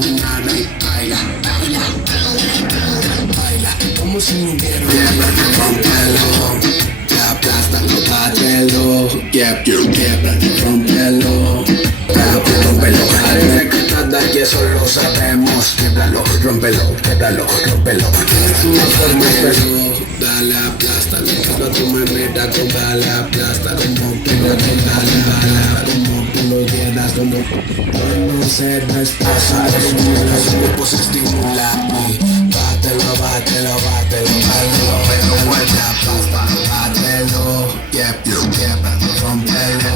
terminar y baila, baila, baila, como si no hubiera rompelo, aplástalo, bátelo, quiebra, rompelo, rompelo, al que tarda y eso lo sabemos, quiebralo, rompelo, es una forma de dale, aplástalo, pero tú me miras con dale, aplástalo, rompelo, dale, como tú lo quieras, como no se despasa, los grupos estimulan y bátelo, pero vuelta, bátelo, quiebra, rompelo.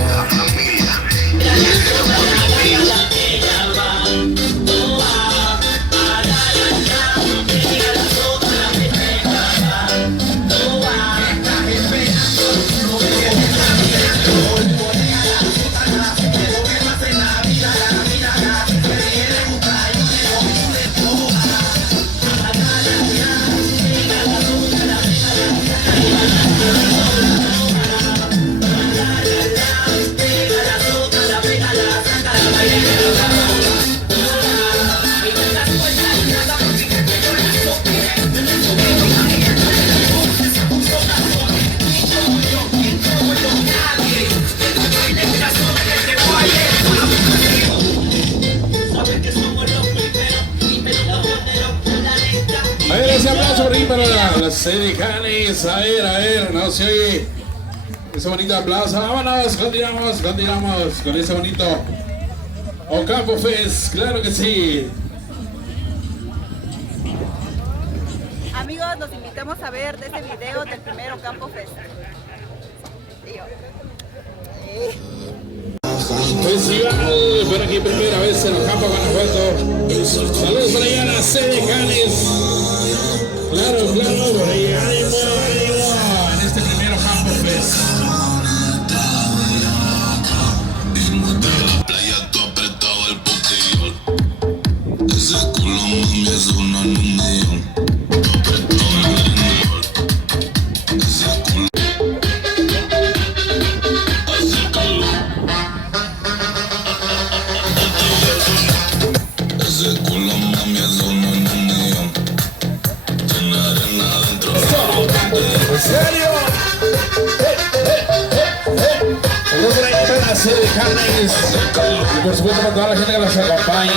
A ver, ese aplauso por ahí para las Sedecanes. A ver, no se oye ese bonito aplauso. Vámonos, continuamos con ese bonito Ocampo Fest, claro que sí. Amigos, los invitamos a ver de este video del primer Ocampo Fest. Festival, por aquí primera vez en Ocampo, Guanajuato. Saludos por allá a las Sedecanes. Claro, por ahí, ánimo, en este primer Ocampo Fest. Ese culo mami es una en un millón. Ese culo. Acércalo. Ese culo mami es una en un millón. Tiene arena adentro. ¿En serio? Saludos por ahí para las Sedecanes. Y por supuesto para toda la gente que nos acompaña.